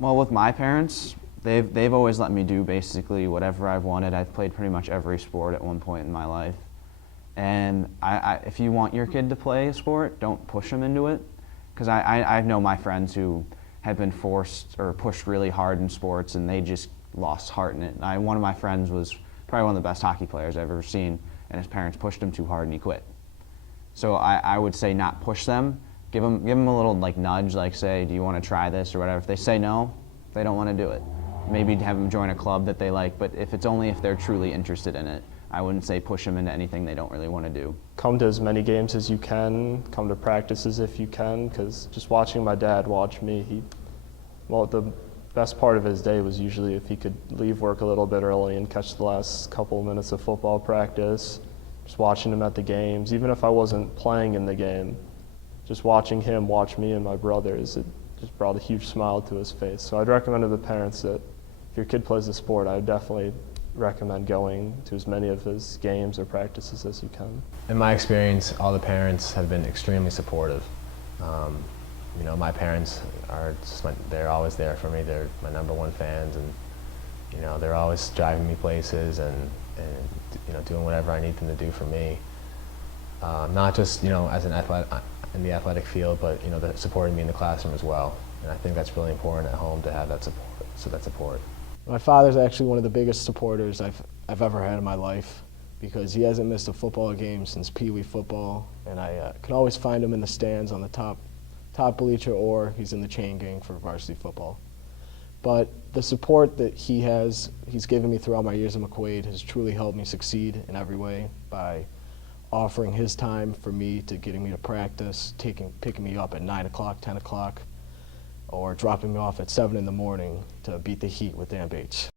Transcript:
Well, with my parents, they've always let me do basically whatever I've wanted. I've played pretty much every sport at one point in my life. And if you want your kid to play a sport, don't push them into it. Because I know my friends who have been forced or pushed really hard in sports and they just lost heart in it. One of my friends was probably one of the best hockey players I've ever seen, and his parents pushed him too hard and he quit. So I would say not push them. Give them a little like nudge, like say, do you want to try this or whatever. If they say no, they don't want to do it. Maybe have them join a club that they like, but if it's only if they're truly interested in it. I wouldn't say push them into anything they don't really want to do. Come to as many games as you can, come to practices if you can, because just watching my dad watch me, the best part of his day was usually if he could leave work a little bit early and catch the last couple of minutes of football practice, just watching him at the games, even if I wasn't playing in the game, just watching him watch me and my brothers, it just brought a huge smile to his face. So I'd recommend to the parents that if your kid plays a sport, I would definitely recommend going to as many of his games or practices as you can. In my experience, all the parents have been extremely supportive. You know, my parents they're always there for me. They're my #1 fans, and you know, they're always driving me places and you know, doing whatever I need them to do for me. Not just, you know, as an athlete in the athletic field, but you know, they're supporting me in the classroom as well. And I think that's really important at home to have that support. My father's actually one of the biggest supporters I've ever had in my life, because he hasn't missed a football game since Pee Wee football, and I can always find him in the stands on the top bleacher, or he's in the chain gang for varsity football. But the support that he's given me throughout my years at McQuaid has truly helped me succeed in every way by offering his time for me, to getting me to practice, picking me up at 9 o'clock, 10 o'clock, or dropping me off at 7 in the morning to beat the heat with Dan Bates.